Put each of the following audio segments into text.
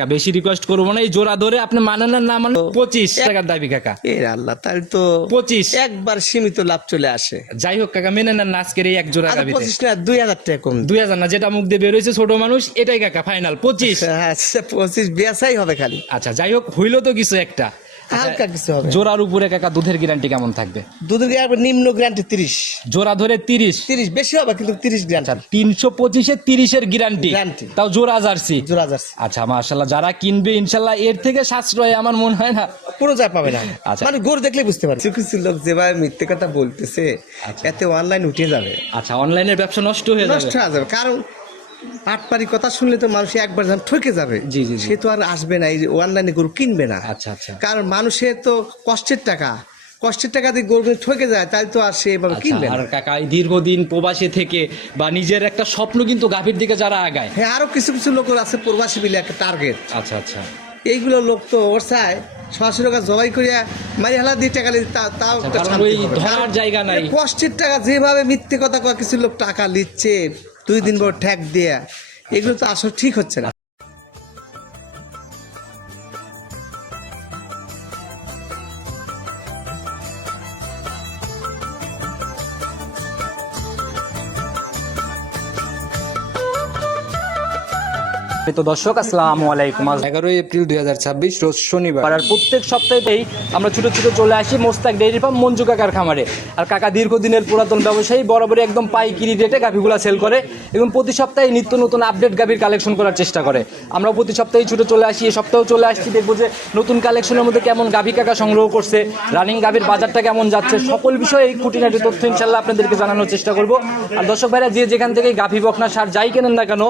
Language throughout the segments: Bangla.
কাকা বেশি রিকোয়েস্ট করবো না, এই জোড়া ধরে আপনি মানেন না মানে 25 টাকার দাবি কাকা। এ আল্লাহ, তাহলে তো 25 একবার সীমিত লাভ চলে আসে। যাই হোক কাকা মেনে নেন না আজকের এই এক জোড়া আর গাবিতে 25 না, 2000 টাকা কম। 2000 না, যেটা মুখ দিয়ে বের হয়েছে ছোট মানুষ এটাই কাকা ফাইনাল 25। আচ্ছা 25 বেচাই হবে খালি। আচ্ছা যাই হোক হইলো তো কিছু একটা। হালকা কিছু হবে। জোড়ার উপরে কাকা দুধের গ্যারান্টি কেমন থাকবে? দুধের গ্যারান্টি নিম্ন গ্যারান্টি 30। জোড়া ধরে 30 বেশি হবে কিন্তু 30 গ্যারান্টি। 325 এ 30 এর গ্যারান্টি, গ্যারান্টি। তাও জোড়া জার্সি। জোড়া জার্সি। আচ্ছা মাশাআল্লাহ, যারা কিনবে ইনশাআল্লাহ এর থেকে সাশ্রয় আমার মনে হয় না পুরো যা পাবে না। আচ্ছা। মানে গরু দেখলে বুঝতে পারবে। কিছু লোক যেভাবে মিথ্যে কথা বলতেছে এতে অনলাইন উঠে যাবে। আচ্ছা অনলাইনের ব্যবসা নষ্ট হয়ে যাবে। নষ্ট হয়ে যাবে, কারণ পাটপারি কথা শুনলে তো মানুষ একবার যখন ঠকে যাবে। জি, জি, জি। সে তো আর আসবে না, এই অনলাইনে গরু কিনবে না। আচ্ছা আচ্ছা। কারণ মানুষের তো কষ্টের টাকা দিয়ে গরু ঠকে যায়, তাই তো আর সে এভাবে আচ্ছা, কিনবে না। আর কাকা এই দীর্ঘদিন প্রবাসী থেকে বা নিজের একটা স্বপ্ন কিন্তু গাভীর দিকে যারা আগায়, হ্যাঁ, আরো কিছু লোক আছে প্রবাসী মিলে একটা টার্গেট। আচ্ছা আচ্ছা। এইগুলো লোক তো ওর চায় সরাসরি ওকে জবাই করিয়া মারি হালা দিয়ে টাকা নিয়ে তাও একটা কারণ শান্তি ওই হবে। ধরার কারণ জায়গা নাই। কষ্টের টাকা যেভাবে মিথ্যে কথা কয় কিছু লোক টাকা নিচ্ছে 2 দিন পর ঠ্যাক দেয়া, এগুলো তো আসলে ঠিক হচ্ছে না। তো দর্শক আসসালামু আলাইকুম। 11 এপ্রিল 2026 রোজ শনিবার। আর প্রত্যেক সপ্তাহেই আমরা ছোট ছোট চলে আসি মোস্তাক ডেইরি ফার্ম মঞ্জু কাকার খামারে। আর কাকা দীর্ঘদিনের পুরাতন ব্যবসায়ী, বরাবরই একদম পাইকারি রেটে গাভীগুলো সেল করে এবং প্রতি সপ্তাহে নিত্য নতুন আপডেট গাভীর কালেকশন করার চেষ্টা করে। আমরা প্রতি সপ্তাহেই ছোট চলে আসি, এই সপ্তাহেও চলে আসছি, দেখবো যে নতুন কালেকশনের মধ্যে কেমন গাভী কাকা সংগ্রহ করছে, রানিং গাভীর বাজারটা কেমন যাচ্ছে, সকল বিষয়ে এই খুঁটিনাটি তথ্য ইনশাল্লাহ আপনাদেরকে জানানোর চেষ্টা করব। আর দর্শক ভাইরা যে যেখান থেকে গাভী বকনা সার যাই কেনেন না কেন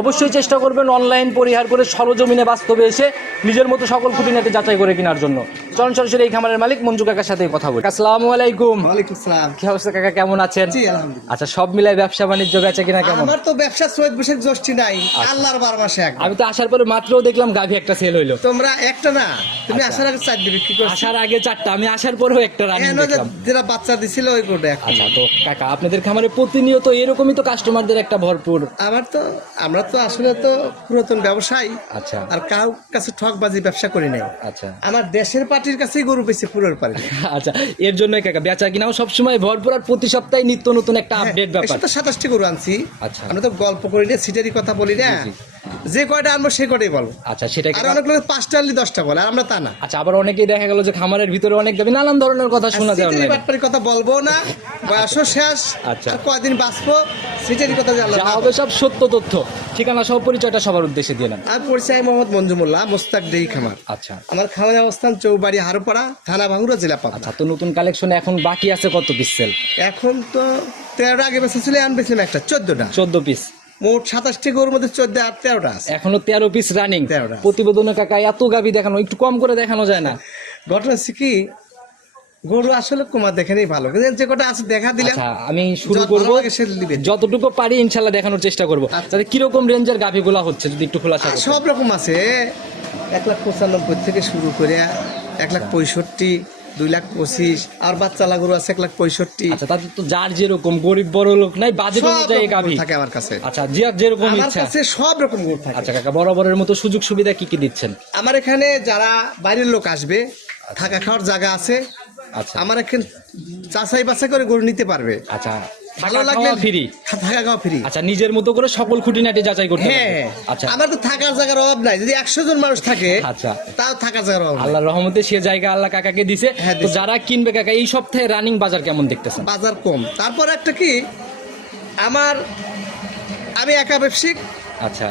অবশ্যই চেষ্টা করবেন অনলাইন পরিহার করে সরজমিনে বাস্তবে এসে নিজের মতো সকল খুঁটিনাটি যাচাই করে কেনার জন্য। চলুন সরাসরি এই খামারের মালিক মঞ্জু কাকার সাথে কথা বলি। আসসালামু আলাইকুম। ওয়ালাইকুম আসসালাম। কি অবস্থা কাকা, কেমন আছেন? জি আলহামদুলিল্লাহ। আচ্ছা সব মিলাই ব্যবসা বাণিজ্য বেচা কিনা কেমন? আমার তো ব্যবসা সৈয়দ বৈশাখ জ্যৈষ্ঠী নাই, আল্লাহর 12 মাসে এক। আমি তো আসার পরে মাত্রও দেখলাম গাভী একটা সেল হইলো। তোমরা একটা না, তুমি আসার আগে 4 দিবে কি করছ? আসার আগে 4টা, আমি আসার পরেও একটা রানিং দেখলাম। যেটা বাচ্চা দিছিল ওই কোটা একটা। আচ্ছা তো কাকা আপনাদের খামারে প্রতিনিয়ত এরকমই তো কাস্টমারদের একটা ভরপুর। আমরা তো আসলে তো পুরাতন ব্যবসায়ী। আচ্ছা। আর কারো কাছে ঠকবাজি ব্যবসা করি নাই। আচ্ছা। আমার দেশের পার্টির কাছেই গরু পেয়েছে পুরোর পারে। আচ্ছা এর জন্য কাকা বেচা কিনাও সবসময় ভরপুর আর প্রতি সপ্তাহে নিত্য নতুন একটা আপডেট ব্যাপার। তো 27টি গরু আনছি। আচ্ছা। আমরা তো গল্প করি না, সিটারি কথা বলি না, যে কয়টা আনবো সে কয়টাই বলবো। আচ্ছা সেটা আর অনেক লোক 5টা আনলে 10টা বলে, আর আমরা তা না। আচ্ছা আবার অনেকেই দেখা গেল যে খামারের ভিতরে অনেক গাভী নানান ধরনের কথা শোনা যায় সিটারি বাটপারি কথা বলবো না, বয়সও শেষ। আচ্ছা। আর কয়দিন বাঁচবো, সিটারি কথা জানলাম যা না। হবে সব সত্য তথ্য, ঠিকানা সহ পরিচয়টা সবার উদ্দেশ্যে দিয়ে নেন। আর পরিচয় মোহাম্মদ মঞ্জুমুল্লাহ, মোস্তাক ডেইরি খামার। আচ্ছা। আমার খামারের অবস্থান চৌবাড়ি হারোপাড়া, থানা ভাঙ্গুড়া, জেলা পাবনা। আচ্ছা তো নতুন কালেকশনে এখন বাকি আছে কত পিস সেল? এখন তো 13টা আগে বেঁচেছিল, এখন বেঁচেছিলাম একটা 14টা। 14 পিস। মোট 27টি গরুর মধ্যে 14 আর 13টা আছে। এখনো 13 পিস রানিং। 13টা। প্রতিবেদনে কাকা এত গাভী দেখানো, একটু কম করে দেখানো যায় না? ঘটনা হচ্ছে কি, গরু আসলে কমা দেখেনি ভালো, কিন্তু যে কটা আছে দেখা দিলাম। আচ্ছা আমি শুরু যত করব, ভালো লাগে সে নিবে। যতটুকু পারি ইনশাআল্লাহ দেখানোর চেষ্টা করব। তাহলে কিরকম রেঞ্জের গাভীগুলো হচ্ছে যদি একটু খোলাসা করতেন। সব রকম আছে, 1,95,000 থেকে শুরু করে 1,65,000, 2,25,000, আর বাচ্চা গরু আছে 1,65,000। আচ্ছা তাতে তো যার যেরকম গরিব বড় লোক নাই বাজেট সব অনুযায়ী রকম গাভী গরু থাকে আমার কাছে। আচ্ছা যার যেরকম আমার ইচ্ছা। কাছে সব রকম গরু থাকে। আচ্ছা কাকা বরাবরের মতো সুযোগ সুবিধা কি কি দিচ্ছেন? আমার এখানে যারা বাইরের লোক আসবে থাকা খাওয়ার জায়গা আছে। আচ্ছা। আমার এখানে যাচাই বাছাই করে গরু নিতে পারবে। আচ্ছা ভালো লাগলে ফ্রি। থাকা খাওয়া ফ্রি। আচ্ছা নিজের মতো করে সকল খুঁটিনাটি যাচাই করতে হ্যাঁ পারবে। হ্যাঁ। আচ্ছা আমার তো থাকার জায়গার অভাব নাই, যদি 100 জন মানুষ থাকে আচ্ছা তাও থাকার জায়গার অভাব নাই। আল্লাহর রহমতে সে জায়গা আল্লাহ কাকাকে দিছে। হ্যাঁ, তো দিছে। যারা কিনবে কাকা এই সপ্তাহে রানিং বাজার কেমন দেখতেছেন? বাজার কম। তারপর একটা কি, আমি একা ব্যবসায়িক, আচ্ছা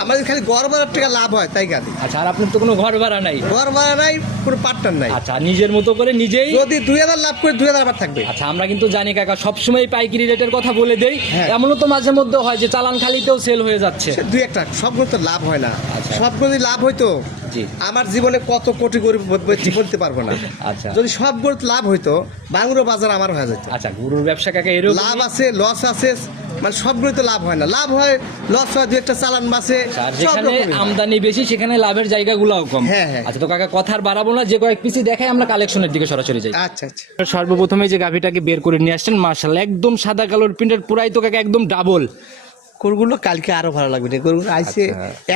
আমার খালি ঘর ভাড়ার টাকা লাভ হয় তাই গাড়ি। আচ্ছা আর আপনার তো কোনো ঘর ভাড়া নাই? ঘর ভাড়া নাই, কোনো পার্টনার নাই। আচ্ছা নিজের মতো করে নিজেই। যদি 2,000 লাভ করে 2,000 আবার থাকবে। আচ্ছা আমরা কিন্তু জানি কাকা সবসময় পাইকারি রেটের কথা বলে দেই। হ্যাঁ। এমনও তো মাঝে মধ্যে হয় যে চালান খালিতেও সেল হয়ে যাচ্ছে। সে 2-1টা, সবগুলো তো লাভ হয় না। আচ্ছা। সবগুলো যদি লাভ হইতো জি। আমার জীবনে কত কোটি গরিব বলতে পারবো না। আচ্ছা। যদি সবগুলো লাভ হইতো বাংলো বাজার আমার হয়ে যেত। আচ্ছা গরুর ব্যবসা কাকা এরকম লাভ আছে, লস আছে, মানে সবগুলো তো লাভ হয় না। লাভ হয়, লস হয়, 2-1টা চালান বাসে। আর যেখানে আমদানি বেশি সেখানে লাভের জায়গাগুলোও কম। হ্যাঁ, হ্যাঁ। আচ্ছা তো কাকা কথা আর বাড়াবো না, যে কয়েক পিসই দেখাই আমরা কালেকশনের দিকে সরাসরি যাই। আচ্ছা আচ্ছা। সর্বপ্রথমে যে গাভীটাকে বের করে নিয়ে আসছেন মাশাআল্লাহ একদম সাদা কালোর প্রিন্টের, পুরাই তো কাকা একদম ডাবল। গরুগুলো কালকে আরো ভালো লাগবে রে। গরুগুলো আইছে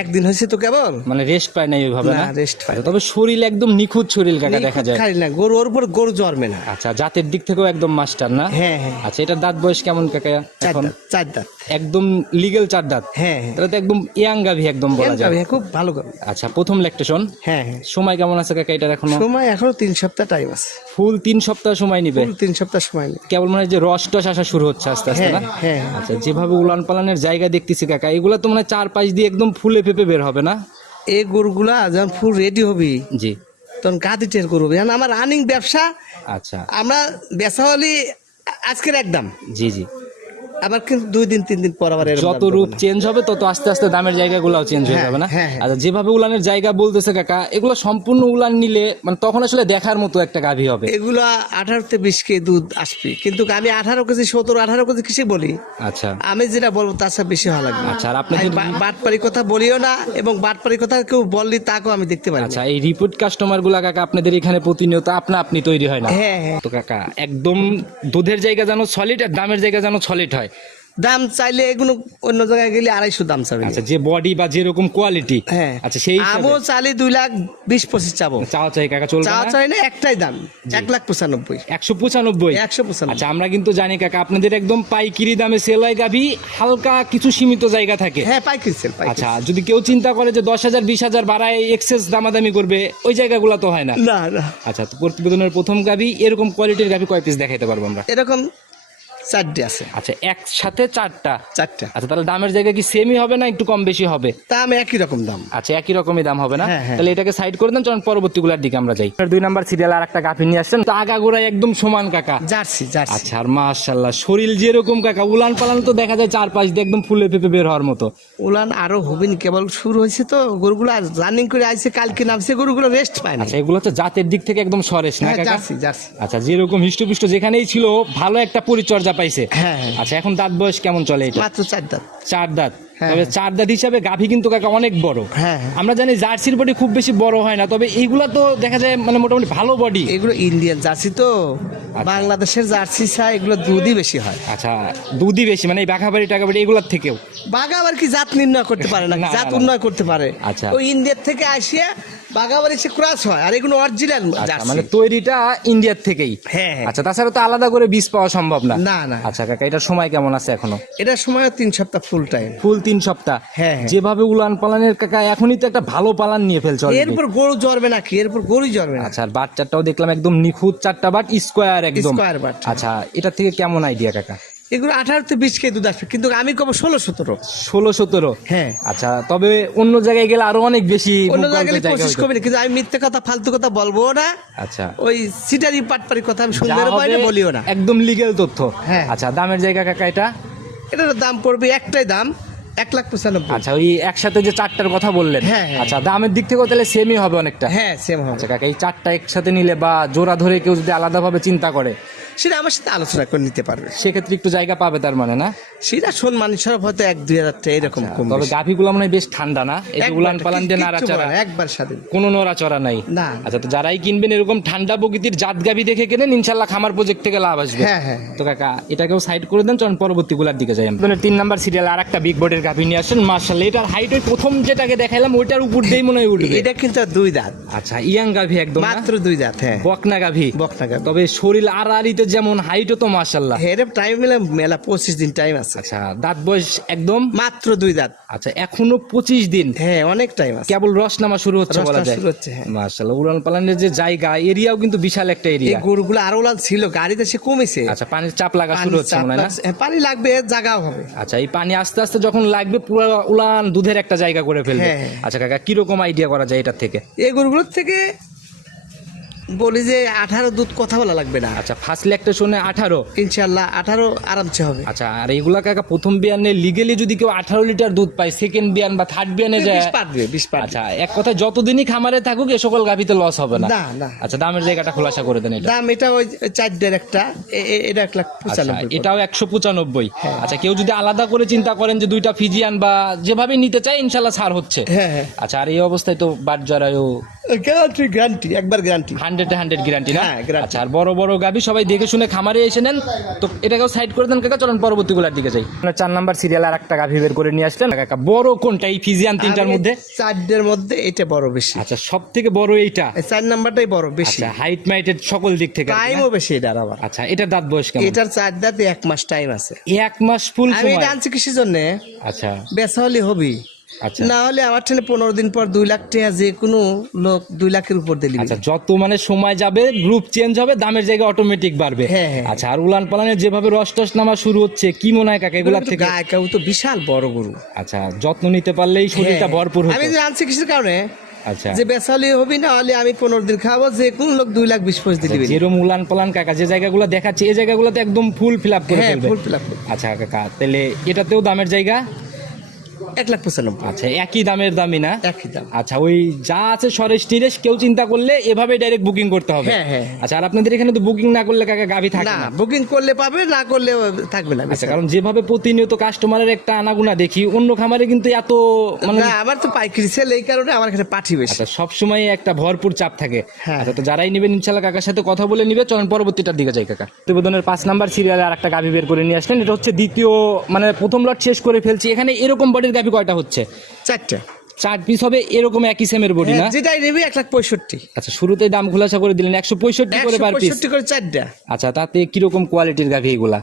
একদিন হয়েছে তো কেবল, মানে রেস্ট পায় না এইভাবে না না? রেস্ট পায় তবে শরীর একদম নিখুঁত শরীর কাকা দেখা যায়। খালি না গরু ওর উপর গরু জন্মে না। আচ্ছা, জাতের দিক থেকেও একদম মাস্টার না? হ্যাঁ হ্যাঁ, আচ্ছা, এটা দাঁত বয়স কেমন কাকা চার এখন? দাঁত, চার দাঁত। একদম লিগেল 4 দাঁত। হ্যাঁ হ্যাঁ, এটা তো একদম ইয়াং গাভী একদম বলা যায়। হ্যাঁ, খুব ভালো গরু। আচ্ছা, প্রথম ল্যাকটেশন। হ্যাঁ হ্যাঁ, সময় কেমন আছে কাকা এটার এখনো? সময় এখনো 3 সপ্তাহ টাইম আছে। ফুল 3 সপ্তাহ সময় নিবে? ফুল 3 সপ্তাহ সময় নেই। কেবল মানে যে রস টস আসা শুরু হচ্ছে আস্তে আস্তে না? হ্যাঁ, আচ্ছা, যেভাবে উলান পালানের জায়গা দেখতেছি কাকা, এগুলা তো মানে 4-5 দিয়ে একদম ফুলে ফেপে বের হবে না? এই গরুগুলা যখন ফুল রেডি হবি জি। তখন গাদি টের করবি। আমার রানিং ব্যবসা, আচ্ছা, আমরা বেচা হলে আজকের একদম, জি জি। আবার কিন্তু 2 দিন 3 দিন পর আবার এরকম যত দাম রূপ দেবো না। চেঞ্জ হবে তত আস্তে আস্তে দামের জায়গাগুলোও চেঞ্জ হয়ে হ্যাঁ, যাবে না? হ্যাঁ, হ্যাঁ। আচ্ছা, যেভাবে উলানের জায়গা বলতেছে কাকা, এগুলো সম্পূর্ণ উলান নিলে মানে তখন আসলে দেখার মতো একটা গাভী হবে। এগুলো 18 থেকে 20 কেজি দুধ আসবে, কিন্তু আমি 18 কেজি 17-18 কেজি কিসে বলি, আচ্ছা আমি যেটা বলবো তার সাথে বেশি ভালো লাগবে। আচ্ছা, আর আপনাদের বাটপাড়ি কথা বলিও না, এবং বাটপাড়ি কথা কেউ বললি তাকেও আমি দেখতে পারি না। আচ্ছা, এই রিপিট কাস্টমার গুলা কাকা আপনাদের এখানে প্রতিনিয়ত আপনি তৈরি হয় না? হ্যাঁ হ্যাঁ, তো কাকা একদম দুধের জায়গা যেন সলিড আর দামের জায়গা যেন সলিড হয়। দাম চাইলে এগুলো অন্য জায়গায় গেলে 250 দাম চাবে। আচ্ছা, যে বডি বা যেরকম কোয়ালিটি, হ্যাঁ, আচ্ছা সেই আমিও চাইলে 2,20,25 চাবো। চাওয়া চাই কাকা, চলবে চাওয়া না? চাই না, একটাই দাম 1,95,000। 195? 195। আচ্ছা, আমরা কিন্তু জানি কাকা আপনাদের একদম পাইকারি দামে সেল হয় গাভী, হালকা কিছু সীমিত জায়গা থাকে। হ্যাঁ, পাইকারি সেল। আচ্ছা, যদি কেউ চিন্তা করে যে 10,000 20,000 বাড়ায় এক্সেস দামাদামি করবে, ওই জায়গাগুলো তো হয় না। না না, আচ্ছা, তো প্রতিবেদনের প্রথম গাভী এরকম কোয়ালিটির গাভী কয় পিস দেখাইতে পারবো আমরা? এরকম 4টে আছে। আচ্ছা, একসাথে 4টা? 4টা। আচ্ছা, তাহলে দামের জায়গা কি সেমই হবে না একটু কম বেশি হবে? দাম একই রকম দাম। আচ্ছা, একই রকমই দাম হবে না? হ্যাঁ, হ্যাঁ। তাহলে এটাকে সাইড করে দেন, চলুন পরবর্তীগুলোর দিকে আমরা যাই। 2 নাম্বার সিরিয়াল আর একটা গাভী নিয়ে আসছেন, তো আগাগোড়াই একদম সমান কাকা। Jersey jersey. আচ্ছা, আর মাশাআল্লাহ শরীর যেরকম কাকা, উলান পালান তো দেখা যায় 4-5 দিয়ে একদম ফুলে ফেপে বের হওয়ার মতো। উলান আরো হবেন, কেবল শুরু হয়েছে তো। গরুগুলো রানিং করে আইছে, কালকে নামছে, গরুগুলো রেস্ট পায় না। আচ্ছা, এগুলো তো জাতের দিক থেকে একদম সরেস না হ্যাঁ, কাকা? Jersey jersey. আচ্ছা, যেরকম হিষ্টপুষ্ট যেখানেই ছিল ভালো একটা পরিচর্যা পাইছে। হ্যাঁ হ্যাঁ, আচ্ছা, এখন দাঁত বয়স কেমন চলে এটা? মাত্র 4 দাঁত। 4 দাঁত। হ্যাঁ। তবে 4 দাঁত হিসাবে গাভী কিন্তু কাকা অনেক বড়। হ্যাঁ হ্যাঁ, আমরা জানি জার্সির বডি খুব বেশি বড় হয় না, তবে এইগুলা তো দেখা যায় মানে মোটামুটি ভালো বডি। এগুলো ইন্ডিয়ান জার্সি তো, বাংলাদেশের জার্সি ছাড়া এগুলো দুধই বেশি হয়। আচ্ছা, দুধই বেশি মানে এই বাঘাবাড়ি টাকাবাড়ি এগুলার থেকেও? বাঘা আবার কি জাত নির্ণয় করতে পারে না, না, জাত না, না। উন্নয় করতে পারে। আচ্ছা। ওই ইন্ডিয়ার থেকে আসিয়া বাঘাবাড়ি সে ক্রস হয়, আর এগুলো অরিজিনাল আচ্ছা, জার্সি। মানে তৈরিটা ইন্ডিয়ার থেকেই? হ্যাঁ হ্যাঁ। আচ্ছা, তাছাড়া তো আলাদা করে বীজ পাওয়া সম্ভব না? না না, আচ্ছা কাকা, এটার সময় কেমন আছে এখনো? এটার সময় 3 সপ্তাহ ফুল টাইম। ফুল 3 সপ্তাহ? হ্যাঁ, হ্যাঁ। যেভাবে উলান পালানের কাকা এখনই তো একটা ভালো পালান নিয়ে ফেলছে already। এরপর গরু জ্বরবে নাকি, এরপর গরুই জ্বরবে না। আচ্ছা, আর বাচ্চাটাও দেখলাম একদম নিখুঁত 4টা বাট স্কোয়ার একদম। Square but. আচ্ছা, এটা থেকে কেমন আইডিয়া কাকা? এগুলো 18 থেকে 20 কেজি দুধ আসবে, কিন্তু আমি কব 16-17। 16-17? হ্যাঁ। আচ্ছা, তবে অন্য জায়গায় গেলে আরো অনেক বেশি অন্য মুখ জায়গায় গল্পের জায়গা 25 হইতো। কমে না, কিন্তু আমি মিথ্যে কথা ফালতু কথা বলবো না। আচ্ছা, ওই সিটারি পাটপারি কথা আমি যা শুনতে পাই না, হবে বলিও না। একদম লিগ্যাল তথ্য। হ্যাঁ। আচ্ছা, দামের জায়গা কাকা এটা? এটার দাম পড়বে, একটাই দাম 1,95,000। আচ্ছা, ওই একসাথে যে 4টার কথা বললেন, হ্যাঁ, হ্যাঁ। আচ্ছা দামের দিক থেকেও তাহলে সেমই হবে অনেকটা? হ্যাঁ, সেম হবে। আচ্ছা কাকা, এই 4টা একসাথে নিলে বা জোড়া ধরে কেউ যদি আলাদাভাবে চিন্তা করে, সেটা আমার সাথে আলোচনা করে নিতে পারবে। সেক্ষেত্রে একটু জায়গা পাবে তার মানে না? সেটা শোন মানুষ সব হয়তো 1-2 হাজার টাকা এরকম কম তবে বেশি। গাভীগুলো মনে হয় বেশ ঠান্ডা না? এই যে একবার উলান পালান দিয়ে কিচ্ছু নাড়াচাড়া, বলে না, একবার স্বাধীন, কোনো নড়াচড়া নাই? না। আচ্ছা, তো যারাই কিনবেন এরকম ঠান্ডা প্রকৃতির জাত গাভী দেখে কেনেন, ইনশাল্লাহ খামার প্রজেক্ট থেকে লাভ আসবে। হ্যাঁ হ্যাঁ। তো কাকা, এটাকেও সাইড করে দেন, চলুন পরবর্তীগুলোর দিকে যাই। আমাদের 3 নাম্বার সিরিয়াল আর একটা বিগ বডির গাভী নিয়ে আসেন। মাশাআল্লাহ, এটার হাইট ওই প্রথম যেটাকে দেখাইলাম ওইটার উপর দিয়েই মনে হয় উঠবে। এটা কিন্তু 2 দাঁত, আচ্ছা, ইয়াং গাভী একদম না? মাত্র 2 দাঁত। হ্যাঁ, বকনা গাভী। বকনা গাভী। তবে শরীর আড়াআড়িতে যেমন, হাইটও তো মাশাআল্লাহ। হ্যাঁ, এর টাইম মেলা 25 দিন টাইম আছে। আচ্ছা, দাঁত বয়স একদম মাত্র 2 দাঁত। আচ্ছা, এখনো 25 দিন? হ্যাঁ, অনেক টাইম আছে। কেবল রস নামা শুরু হচ্ছে বলা রসটা যায়। শুরু হচ্ছে, হ্যাঁ। মাশাআল্লাহ, উলান পালানের যে জায়গা, এরিয়াও কিন্তু বিশাল একটা এই এরিয়া। গরুগুলো আরো লাল ছিল, গাড়িতে সে কমেছে। আচ্ছা, পানির চাপ লাগা শুরু হচ্ছে মনে হয় না? হ্যাঁ, পানি লাগবে, জায়গাও হবে। আচ্ছা, এই পানি আস্তে আস্তে যখন লাগবে পুরো উলান দুধের একটা জায়গা করে ফেলবে। হ্যাঁ, হ্যাঁ। আচ্ছা কাকা, কিরকম আইডিয়া করা যায় এটার থেকে? এই গরুগুলোর থেকে বলি যে 18 দুধ কথা বলা লাগবে না। আচ্ছা, ফার্স্ট ল্যাকটেশনে 18? ইনশাআল্লাহ 18 আরামসে হবে। আচ্ছা, আর এইগুলা কাকা প্রথম বিয়ানে লিগেলি যদি কেউ 18 লিটার দুধ পায়, সেকেন্ড বিয়ান বা থার্ড বিয়ানে যায়? 20 পারবে, 20 পারবে। আচ্ছা, এক কথায় যতদিনই খামারে থাকুক এ সকল গাভীতে লস হবে না? না না। আচ্ছা, দামের জায়গাটা খোলাসা করে দেন এটা। দাম এটা ওই 4 একটা, এটা 1,95,000। আচ্ছা, এটাও 195? আচ্ছা, কেউ যদি আলাদা করে চিন্তা করেন যে 2টা ফিজিয়ান বা যেভাবে নিতে চায়, ইনশাল্লাহ ছাড় হচ্ছে? হ্যাঁ হ্যাঁ। আচ্ছা, আর এই অবস্থায় তো বাট জরায়ু গ্যারান্টি একবার গ্যারান্টি। 100 গ্যারান্টি না? হ্যাঁ, guarantee। আচ্ছা, আর বড় বড় গাভী সবাই দেখে শুনে খামারে এসে নেন, তো এটাকেও সাইড করে দেন কাকা, চলেন পরবর্তীগুলোর দিকে যাই। আপনার 4 নাম্বার সিরিয়াল আর একটা গাভী বের করে নিয়ে আসলেন কাকা, বড় কোনটা এই ফিজিয়ান তিনটার মধ্যে? 4টার মধ্যে এটা বড় বেশি। আচ্ছা, সব থেকে বড় এইটা? 4 নাম্বারটাই বড় বেশি। আচ্ছা, হাইট মাইটের সকল দিক থেকে আর কি না? টাইমও বেশি এটার আবার। আচ্ছা, এটার দাঁত বয়স কেমন? এটার 4 দাঁতে 1 মাস টাইম আছে। 1 মাস ফুল আমি সময়? এটা আনছি কিসের জন্য? আচ্ছা বেচা হলে হবি, আচ্ছা না হলে আমার ঠেলে 15 দিন পর 2 লাখ টাকা যে কোনো লোক 2 লাখের উপর দিলি। আচ্ছা, যত মানে সময় যাবে গ্রুপ চেঞ্জ হবে, দামের জায়গায় অটোমেটিক বাড়বে। হ্যাঁ, হ্যাঁ। আচ্ছা, আর উলান পালানের যেভাবে রস টস নামা শুরু হচ্ছে, কি মনে হয় কাকা এগুলা থেকে? গায়ে কেউ তো বিশাল বড় গরু। আচ্ছা, যত্ন নিতে পারলেই শরীরটা হ্যাঁ। ভরপুর আমি হবে। যে আনছি কিসের কারণে? আচ্ছা, যে বেচা হলে হবি, না হলে আমি 15 দিন খাবো, যে কোন লোক 2 লাখ 20-25 দিলি। যেরকম উলান পালান কাকা যে জায়গাগুলো দেখাচ্ছে এই জায়গাগুলোতে একদম ফুল ফিল আপ করে হ্যাঁ, ফেলবে। Full fill up. আচ্ছা কাকা, তাহলে এটাতেও দামের জায়গা? 1,95,000। আচ্ছা, একই দামের দামই না? একই দাম। আচ্ছা, ওই যা আছে সরেশ নিরেশ কেউ চিন্তা করলে এভাবে ডাইরেক্ট বুকিং করতে হবে? হ্যাঁ, হ্যাঁ। আচ্ছা, আর আপনাদের এখানে তো বুকিং না করলে কাকা গাভী থাকে না, না? বুকিং করলে পাবে, না করলে থাকবে না। আচ্ছা, কারণ যেভাবে প্রতিনিয়ত কাস্টমারের একটা আনাগুনা দেখি, অন্য খামারে কিন্তু এত মানে না, আমার তো পাইকারি সেল, এই কারণে আমার কাছে পাঠি বেশি। আচ্ছা, সবসময় একটা ভরপুর চাপ থাকে। হ্যাঁ। আচ্ছা, তো যারাই নেবেন ইনশাল্লাহ কাকার সাথে কথা বলে নিবে। চলেন পরবর্তীটার দিকে যাই কাকা। প্রতিবেদনের 5 নাম্বার সিরিয়ালে আর একটা গাভী বের করে নিয়ে আসলেন, এটা হচ্ছে দ্বিতীয়, মানে প্রথম লট শেষ করে ফেলছি। এখানে এরকম বডির গাভী কয়টা হচ্ছে? 4টা। 4 পিস হবে, এরকম একই সেমের বডি না? হ্যাঁ, যেটাই নেবে 1,65,000। আচ্ছা, শুরুতেই দাম খোলাসা করে দিলেন 165 করে পার পিস। 165 করে 4টা। আচ্ছা, তাতে কিরকম কোয়ালিটির গাভী এগুলা?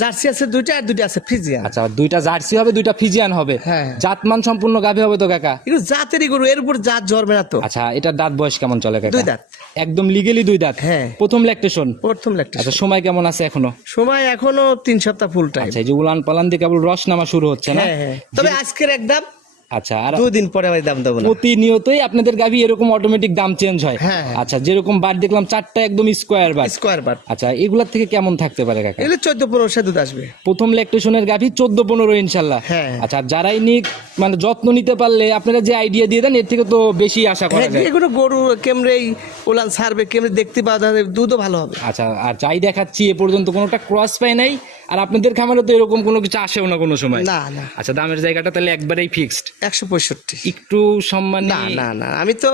জার্সি আছে 2টা, আর 2টা আছে ফ্রিজিয়ান। আচ্ছা, 2টা জার্সি হবে, 2টা ফিজিয়ান হবে। হ্যাঁ। জাতমান সম্পূর্ণ গাভী হবে তো কাকা? এগুলো জাতেরই গরু, এর উপর জাত জড়বে না তো। আচ্ছা, এটার দাঁত বয়স কেমন চলে কাকা? 2 দাঁত। একদম লিগেলি 2 দাঁত? হ্যাঁ। প্রথম ল্যাকটেশন? প্রথম লাগতে আচ্ছা, সময় কেমন আছে এখনো? সময় এখনো 3 সপ্তাহ ফুল টাইম। আচ্ছা, এই যে উলান পালান দিয়ে কেবল রস নামা শুরু হচ্ছে না? হ্যাঁ, হ্যাঁ। তবে আজকের একদম আচ্ছা, আর 2 দিন পরে আমি দাম দেবো না। প্রতিনিয়তই আপনাদের গাভী এরকম অটোমেটিক দাম চেঞ্জ হয়? হ্যাঁ, হ্যাঁ। আচ্ছা, যেরকম বার দেখলাম 4টা একদম স্কোয়ার বার। স্কোয়ার বার। আচ্ছা, এগুলার থেকে কেমন থাকতে পারে কাকা? এগুলো 14-15 দুধ আসবে। প্রথম ল্যাকটেশনের গাভী 14-15 ইনশাল্লাহ? হ্যাঁ। আচ্ছা, আর যারাই নিক মানে যত্ন নিতে পারলে, আপনারা যে আইডিয়া দিয়ে দেন এর থেকে তো বেশি আশা করা হ্যাঁ, যায়। এগুলো গরু কেমরেই ওলান ছাড়বে, কেমরে দেখতে পাওয়া যাবে, দুধও ভালো হবে। আচ্ছা, আর যাই দেখাচ্ছি এ পর্যন্ত কোনোটা ক্রস পাই নাই, আর আপনাদের খামারে তো এরকম কোনো কিছু আসেও না কোনো সময়? না, না। আচ্ছা, দামের জায়গাটা তাহলে একবারেই ফিক্সড? 165। একটু সম্মান না, না, না, আমি তো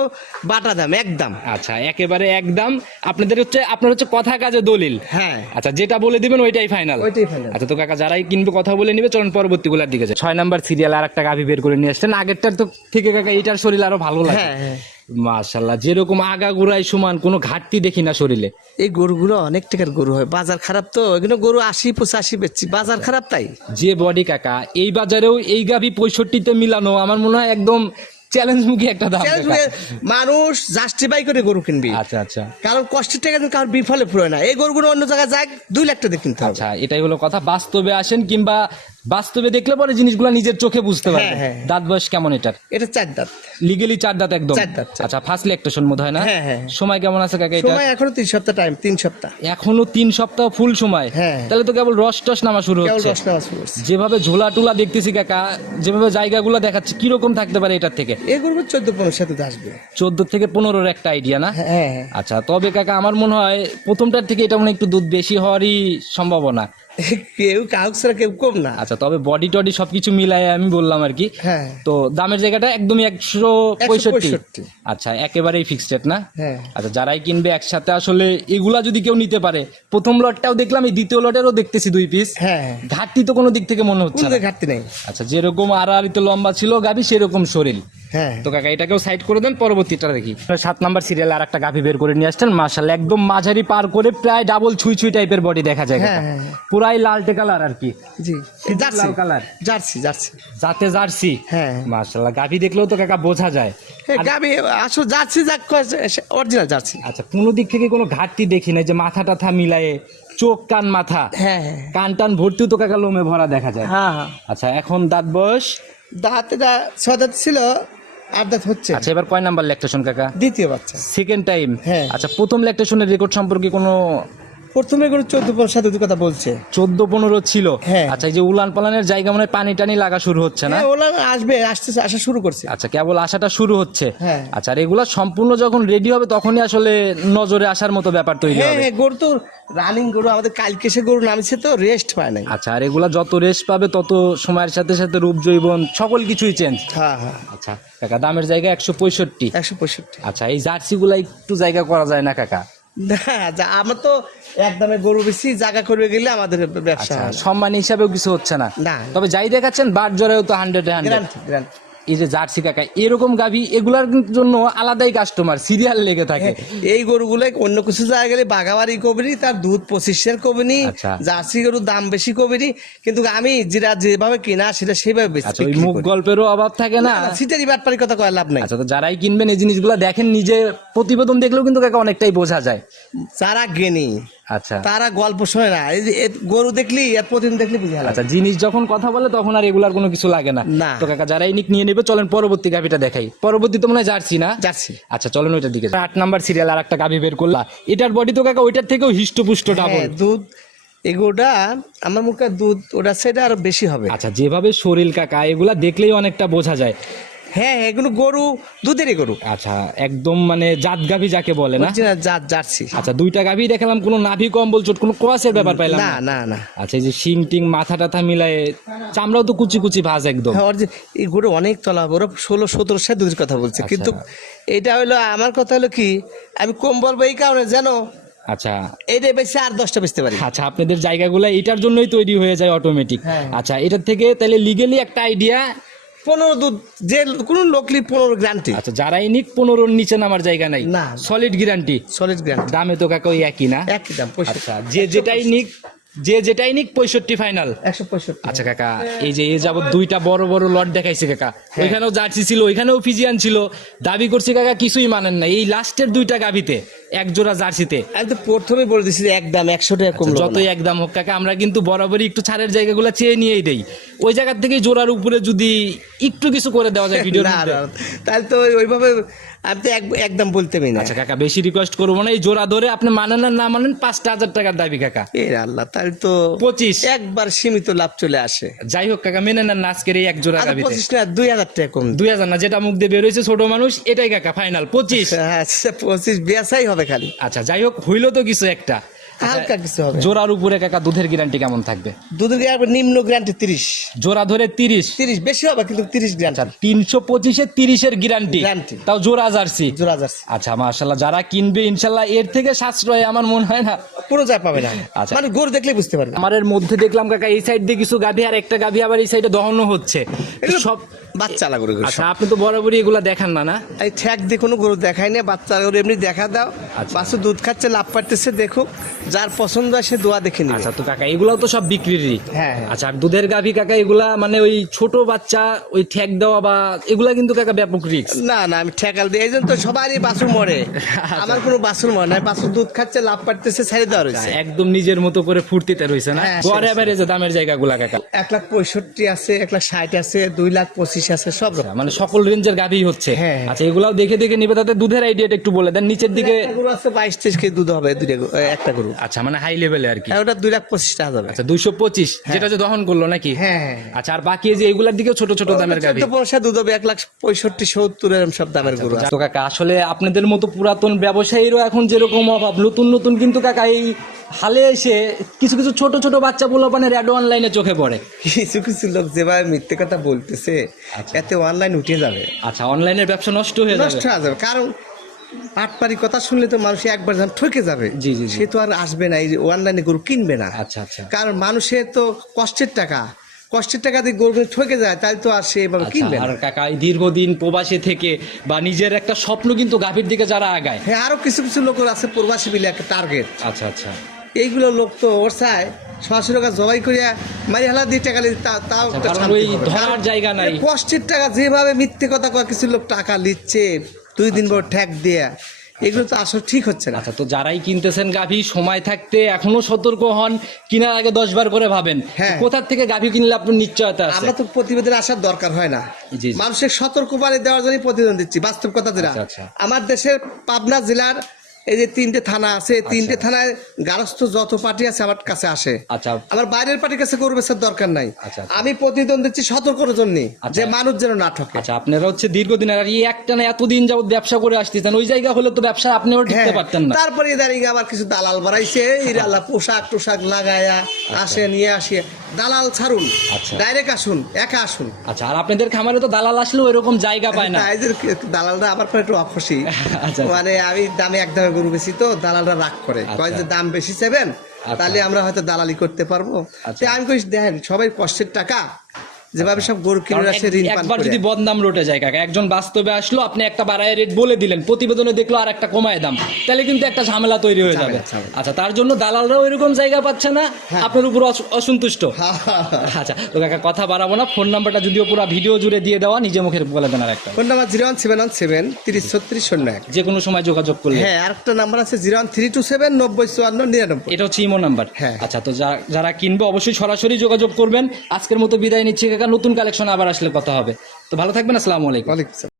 বাটা দাম একদম। আচ্ছা, একেবারে একদম। আপনার হচ্ছে কথা কাজে দলিল। হ্যাঁ, আচ্ছা, যেটা বলে দিবেন ওইটাই ফাইনাল? ওইটাই final। আচ্ছা, তো কাকা যারাই কিনবে কথা বলে নিবে। চলুন পরবর্তীগুলোর দিকে যাই। 6 নাম্বার সিরিয়াল আর একটা গাভী বের করে নিয়ে আসছেন। আগেরটার তো থেকে কাকা এইটার শরীর আরো ভালো লাগে। হ্যাঁ, হ্যাঁ। মাশাআল্লাহ, যেরকম আগাগোড়ায় সমান, কোনো ঘাটতি দেখি না শরীরে। এই গরুগুলো অনেক টাকার গরু হয়, বাজার খারাপ তো, এগুলো গরু 80-85 বেচছি, বাজার খারাপ তাই। যে বডি কাকা, এই বাজারেও এই গাভী 65-তে মিলানো আমার মনে হয় একদম চ্যালেঞ্জ মুখী একটা দাম কাকা। মানুষ জাস্টিফাই করে গরু কিনবি, আচ্ছা আচ্ছা কারণ কষ্টের টাকা কিন্তু কারোর বিফলে পুরো না। এই গরুগুলো অন্য জায়গায় যায় 2 লাখ টাকা কিনতে হবে। আচ্ছা, এটাই হলো কথা। বাস্তবে আসেন, কিংবা বাস্তবে দেখলে পরে জিনিসগুলো নিজের চোখে বুঝতে পারবেন। হ্যাঁ। দাঁত বয়স কেমন এটার? এটা 4 দাঁত। লিগেলি 4 দাঁত একদম? 4 দাঁত। আচ্ছা, ফার্স্ট ল্যাকটেশন মনে হয় না? হ্যাঁ, হ্যাঁ। সময় কেমন আছে কাকা এটা? সময় এখনো 3 সপ্তাহ টাইম, 3 সপ্তাহ। এখনো 3 সপ্তাহ ফুল সময়? হ্যাঁ। তাহলে তো কেবল রস টস নামা শুরু কেবল হচ্ছে। 10 নেওয়া শুরু করছে। যেভাবে ঝোলা টুলা দেখতেছি কাকা, যেভাবে জায়গাগুলো দেখাচ্ছে, কিরকম থাকতে পারে এটার থেকে? এই গরু 14-15 দুধ আসবে। 14 থেকে 15-র একটা আইডিয়া না? হ্যাঁ, হ্যাঁ। আচ্ছা, তবে কাকা আমার মনে হয় প্রথমটার থেকে এটা মনে হয় একটু দুধ বেশি হওয়ারই সম্ভাবনা। কেউ কাউক ছাড়া কেউ কম না। আচ্ছা, তবে বডি টডি সবকিছু মিলাই আমি বললাম আর কি। হ্যাঁ। তো দামের জায়গাটা একদমই 165? 165 আচ্ছা, একেবারেই ফিক্সড না? হ্যাঁ। আচ্ছা, যারাই কিনবে একসাথে আসলে এগুলা যদি কেউ নিতে পারে, প্রথম লটটাও দেখলাম, এই দ্বিতীয় লটেরও দেখতেছি 2 পিস। হ্যাঁ, ঘাটতি তো কোনো দিক থেকে মনে হচ্ছে কোনো না। ঘাটতি নেই। আচ্ছা, যেরকম আড়াআড়িতে লম্বা ছিল গাভী, সেরকম শরীর। হ্যাঁ, তো কাকা এটাকেও সাইড করে দেন, পরবর্তীটা দেখি। 7 নাম্বার সিরিয়াল আর একটা গাভী বের করে নিয়ে আসছেন। মাশাআল্লাহ, একদম মাঝারি পার করে প্রায় ডাবল ছুঁই ছুঁই টাইপের বডি দেখা যায় কাকা। হ্যাঁ, পুরাই লালটে কালার আর কি? জি। জার্সি লাল কালার? Jersey jersey. যাতে জার্সি? হ্যাঁ। মাশাআল্লাহ, গাভী দেখলেও তো কাকা বোঝা যায়। হ্যাঁ, গাবি আসলে জার্সি অরিজিনাল জার্সি। আচ্ছা, কোনো দিক থেকে কোনো ঘাটতি দেখি না, যে মাথা টাথা মিলায়ে, চোখ কান মাথা, হ্যাঁ, হ্যাঁ। কান টান ভর্তিও তো কাকা লোমে ভরা দেখা যায়। হ্যাঁ, হ্যাঁ। আচ্ছা, এখন দাঁত বয়স? দাঁত এটা 6 দাঁত ছিল, 8 দাঁত হচ্ছে। আচ্ছা, এবার কয় নাম্বার ল্যাকটেশন কাকা? দ্বিতীয় বাচ্চা। Second time? হ্যাঁ। আচ্ছা, প্রথম ল্যাকটেশনের রেকর্ড সম্পর্কে কোনো প্রথমে গরু 14-15 সাথে কথা বলছে। 14-15 ছিল। হ্যাঁ। আচ্ছা, এই যে উলান পালানের জায়গা মনে হয় পানি টানি লাগা শুরু হচ্ছে না? হ্যাঁ, ওরা আসতেছে, আসা শুরু করছে। আচ্ছা, কেবল আসাটা শুরু হচ্ছে। হ্যাঁ। আচ্ছা, আর এগুলা সম্পূর্ণ যখন রেডি হবে তখনই আসলে নজরে আসার মতো ব্যাপার তৈরি হ্যাঁ হবে। হ্যাঁ, গরু তো রানিং গরু, আমাদের কালকে সে গরু নামছে তো রেস্ট পায় নাই। আচ্ছা, আর এগুলা যত রেস্ট পাবে তত সময়ের সাথে সাথে রূপ জৈবন সকল কিছুই চেঞ্জ। হ্যাঁ হ্যাঁ, আচ্ছা কাকা, দামের জায়গা 165। 165। আচ্ছা, এই জার্সি গুলা একটু জায়গা করা যায় না কাকা? না, আমার তো একদমে গরু বেশি জায়গা করবে গেলে আমাদের ব্যবসা আচ্ছা, হয় না। সম্মান হিসাবেও কিছু হচ্ছে না। না। তবে যাই দেখাচ্ছেন বাট জোড়াও তো 100 গ্যারান্টি। এই যে জার্সি কাকা, এরকম গাভী এগুলার জন্য আলাদাই কাস্টমার সিরিয়াল লেগে থাকে। এই গরুগুলো অন্য কিছু জায়গায় গেলে বাঘাবাড়ি কবিনি, তার দুধ 25-এর কবিনি, আচ্ছা। জার্সি গরুর দাম বেশি কবিনি, কিন্তু আমি যেভাবে কিনা সেটা সেভাবে বেশি আচ্ছা, ওই মুখ গল্পেরও অভাব থাকে না। সিটারি বাটপারি কথা কয় লাভ নাই। আচ্ছা, তো যারাই কিনবেন এই জিনিসগুলো দেখেন, নিজে প্রতিবেদন দেখলেও কিন্তু কাকা অনেকটাই বোঝা যায়। যারা জ্ঞানী আচ্ছা তারা গল্প শোনে না, এই যে গরু দেখলি এর প্রতিদিন দেখলি বুঝে গেল। আচ্ছা, জিনিস যখন কথা বলে তখন আর এগুলার কোনো কিছু লাগে না। না। তো কাকা, যারাই নিক নিয়ে নেবে, চলেন পরবর্তী গাভিটা দেখাই। পরবর্তী তো মনে হয় জার্সি না? জার্সি। আচ্ছা, চলেন ওইটার দিকে। 8 নাম্বার সিরিয়াল আর একটা গাভি বের করলা। এটার বডি তো কাকা ওইটার থেকেও হিষ্টপুষ্ট ডাবল। হ্যাঁ, দুধ এগুলোটা আমার মুখে দুধ ওটা সেটা আরো বেশি হবে। আচ্ছা, যেভাবে শরীর কাকা, এগুলা দেখলেই অনেকটা বোঝা যায়। হ্যাঁ, এগুলো গরু দুধেরই গরু, আচ্ছা, একদম মানে জাত গাভি যাকে বলে না? জার্সি। আচ্ছা, দুইটা গাভি দেখালাম, কোনো নাভি কম্বল চোট কোনো ক্রসের ব্যাপার পাইলাম না না। না না। আচ্ছা, এই যে শিং টিং মাথা টাথা মিলায়, চামড়াও তো কুচি কুচি ভাজ একদম। হ্যাঁ, এই গরু অনেক তলা, ওরা 16-17 সাল দুধের কথা বলছে, আচ্ছা। কিন্তু এটা হলো আমার কথা হলো কি, আমি কম বলবো এই কারণে যেন আচ্ছা এটা বেশি আর 10টা বেচতে পারি। আচ্ছা, আপনাদের জায়গাগুলো এটার জন্যই তৈরি হয়ে যায় অটোমেটিক। হ্যাঁ। আচ্ছা, এটার থেকে তাহলে লিগেলি একটা আইডিয়া, 15 দুধ যে কোনো লোকলি 15 গ্যারান্টি। আচ্ছা, যারাই নিক 15-র নিচে নামার জায়গা নাই, না। Solid guarantee. সলিড গ্যারান্টি, দামে তো কাকা ওই একই না? একই দাম 65। আচ্ছা, যে যেটাই নিক 65 ফাইনাল। 165। আচ্ছা কাকা, এই যে যাবত দুইটা বড় বড় লট দেখাইছে কাকা, ওইখানেও জার্সি ছিল, ওইখানেও ফিজিয়ান ছিল, দাবি করছি কাকা কিছুই মানেন না। এই লাস্টের দুইটা গাভিতে এক জোড়া জার্সিতে আমি তো প্রথমে বলে দিছি একদম 100 টাকা কম। যতই একদম হোক কাকা, আমরা কিন্তু বরাবরই একটু ছাড়ের জায়গাগুলো চেয়ে নিয়েই দেই। ওই জায়গা থেকে জোড়ার উপরে যদি একটু কিছু করে দেওয়া যায় ভিডিওর মধ্যে, তাহলে তো ওইভাবে আমি তো একদম বলতে পারি না। আচ্ছা কাকা, বেশি রিকোয়েস্ট করবো না, এই জোড়া ধরে আপনি মানেন আর না মানেন 5,000 টাকার দাবি কাকা। এ আল্লাহ, তাহলে তো 25 একবার সীমিত লাভ চলে আসে। যাই হোক কাকা, মেনে নেন না আজকের এই এক জোড়া গাভিতে 25 না, 2000 টাকা কম। 2000 না, যেটা মুখ দিয়ে বের হয়েছে ছোট মানুষ, এটাই কাকা ফাইনাল 25। আচ্ছা, 25 বেচাই হবে খালি। আচ্ছা, যাই হোক, হইলো তো কিছু একটা। হালকা কিছু হবে। জোড়ার উপরে কাকা দুধের গ্যারান্টি কেমন থাকবে? দুধের নিম্ন গ্যারান্টি 30। জোড়া ধরে 30 বেশি হবে কিন্তু 30 গ্যারান্টি। 325-এ 30-এর গ্যারান্টি, গ্যারান্টি। তাও জোড়া জার্সি। জোড়া জার্সি। আচ্ছা, মাশাআল্লাহ, যারা কিনবে ইনশাআল্লাহ এর থেকে সাশ্রয় আমার মনে হয় না পুরো যায় পাবে না। আচ্ছা। মানে গরু দেখলে বুঝতে পারবে। আমাদের মধ্যে দেখলাম কাকা এই সাইড দিয়ে কিছু গাভী, আর একটা গাভী আবার এই সাইডে দহনও হচ্ছে সব বাচ্চা লাগবে। আচ্ছা, আপনি তো বরাবরই এগুলা দেখান না? না, এই ঠ্যাক দিয়ে কোনো গরু দেখাই না, বাচ্চা গরু এমনি দেখা দাও। আচ্ছা। বাছুর দুধ খাচ্ছে, লাভ পাইতেছে, দেখুক, যার পছন্দ হয় সে দোয়া দেখে নিবে। আচ্ছা, তো কাকা এগুলাও তো সব বিক্রিরই। হ্যাঁ। আচ্ছা, আর দুধের গাভী কাকা এগুলা মানে ওই ছোট বাচ্চা ওই ঠ্যাক দেওয়া বা এগুলা কিন্তু কাকা ব্যাপক রিস্ক। না না, আমি ঠেকাল দিই, এই জন্য তো সবারই বাছুর মরে। আমার কোনো বাছুর মরে না, বাছুর দুধ খাচ্ছে, লাভ পাইতেছে, ছেড়ে দেওয়া রয়েছে। একদম নিজের মতো করে ফুর্তিতে রয়েছে না? হ্যাঁ, গড় এভারেজে দামের জায়গাগুলা কাকা 1,65,000 আছে, 1,60,000 আছে, 2,25,000 আছে, সব রকম। মানে সকল রেঞ্জের গাভী হচ্ছে। হ্যাঁ। আচ্ছা, এগুলাও দেখে দেখে নিবে, তাতে দুধের আইডিয়াটা একটু বলে দেন নিচের দিকে। একটা গরু আছে 22-23 কেজি দুধ হবে, একটা গরু। আচ্ছা, মানে হাই লেভেলে আর কি। আর ওটা 2,25,000 টাকা যাবে। আচ্ছা, 225, যেটা যে দহন করলো নাকি? হ্যাঁ। আচ্ছা, আর বাকি এই যে এগুলার দিকেও ছোট ছোট দামের গাভী। 14-15 দুধ হবে, 1,65,000-70 এরকম সব দামের গরু আছে। তো কাকা, আসলে আপনাদের মতো পুরাতন ব্যবসায়ীরও এখন যেরকম অভাব, নতুন নতুন কিন্তু কাকা এই হালে এসে কিছু কিছু ছোট ছোট বাচ্চা পোলাপানের অ্যাড অনলাইনে চোখে পড়ে। কিছু কিছু লোক যেভাবে মিথ্যে কথা বলতেছে, এতে অনলাইন উঠে যাবে। আচ্ছা, অনলাইনের ব্যবসা নষ্ট হয়ে যাবে। নষ্ট হয়ে যাবে, কারণ পাটপারি কথা শুনলে তো মানুষ একবার যখন ঠকে যাবে, জি, জি, জি। সে তো আর আসবে না, এই অনলাইনে গরু কিনবে না। আচ্ছা আচ্ছা। কারণ মানুষের তো কষ্টের টাকা দিয়ে গরু ঠকে যায়, তাই তো আর সে এভাবে আচ্ছা, কিনবে না। আর কাকা এই দীর্ঘদিন প্রবাসী থেকে বা নিজের একটা স্বপ্ন কিন্তু গাভীর দিকে যারা আগায়। হ্যাঁ, আরো কিছু কিছু লোক আছে প্রবাসী মিলে একটা টার্গেট। আচ্ছা আচ্ছা। এইগুলো লোক তো ওর চায় সরাসরি জবাই করিয়া মারি হালা দিয়ে টাকা তাও একটা কারণ শান্তি ওই পাবে। ধরার কারণ জায়গা নাই। কষ্টের টাকা যেভাবে মিথ্যে কথা কয়, কিছু লোক টাকা নিচ্ছে 2 দিন পর ঠ্যাক দেয়া, এগুলো তো আসলে ঠিক হচ্ছে না। আচ্ছা, তো যারাই কিনতেছেন গাভী সময় থাকতে এখনো সতর্ক হন, কেনার আগে 10 বার করে ভাবেন হ্যাঁ। কোথা থেকে গাভী কিনলে আপনার নিশ্চয়তা আছে। আমরা তো প্রতিবেদন আসার দরকার হয় না, জি, জি। মানুষের সতর্ক বাণী দেওয়ার জন্য প্রতিবেদন দিচ্ছি, বাস্তব কথা যেটা। আচ্ছা, আচ্ছা। আমার দেশের পাবনা জেলার এই যে 3টে থানা আছে, 3টে থানায় গারস্থ যত পার্টি আছে আমার কাছে আসে। আচ্ছা আমার বাইরের পার্টির কাছে গরু বেচার দরকার নাই। আচ্ছা। আমি প্রতিদ্বন্দ্বী দিচ্ছি সতর্কর জন্য, যে মানুষ যেন না ঠকে। আচ্ছা, আপনারা হচ্ছে দীর্ঘদিন আর এই একটানা এতদিন যাবত ব্যবসা করে আসতেছেন, ওই জায়গা হলে তো ব্যবসা আপনিও টিকতে পারতেন না। তারপরে দাঁড়িয়ে আবার কিছু দালাল বাড়াইছে, ইরাল্লা পোশাক টোশাক লাগায়া আসে, নিয়ে আসে। দালাল ছাড়ুন, আচ্ছা। ডাইরেক্ট আসুন, একা আসুন। আচ্ছা, আর আপনাদের খামারে তো দালাল আসলেও এরকম জায়গা পায় না। তাই যে দালালরা আবার পরে একটু অখুশি। আচ্ছা। মানে আমি দামে একদমে গরু বেশি, তো দালালরা রাগ করে, কয় যে দাম বেশি চাইবেন, তাহলে আমরা হয়তো দালালি করতে পারবো। আচ্ছা। তাই আমি কই দেখেন, সবাই কষ্টের টাকা যেভাবে সব গরু কিনে আসে ঋণ পান একবার করে। যদি বদনাম রটে যায় কাকা, একজন বাস্তবে আসলো, আপনি একটা বাড়ায় রেট বলে দিলেন, প্রতিবেদনে দেখলো আর একটা কমায় দাম, তাহলে কিন্তু একটা ঝামেলা তৈরি হয়ে যাবে। ঝামেলা। আচ্ছা, তার জন্য দালালরাও এরকম জায়গা পাচ্ছে না, আপনার উপর অসন্তুষ্ট। হ্যাঁ। আচ্ছা, তো কাকা কথা বাড়াবো না, ফোন নাম্বারটা যদিও পুরো ভিডিও জুড়ে দিয়ে দেওয়া, নিজে মুখে বলে দেন আর একটা। Phone number 01717 30 36 01। যে কোনো সময় যোগাযোগ করলে। হ্যাঁ, আরেকটা নাম্বার আছে 01327 90 54 99। এটা হচ্ছে ইমো নাম্বার। হ্যাঁ। আচ্ছা, তো যারা কিনবে অবশ্যই সরাসরি যোগাযোগ করবেন। আজকের মতো বিদায় নিচ্ছি কাকা, নতুন কালেকশন আবার আসলে কথা হবে। তো ভালো থাকবেন, আসসালামু আলাইকুম। ওয়ালাইকুম আসসালাম।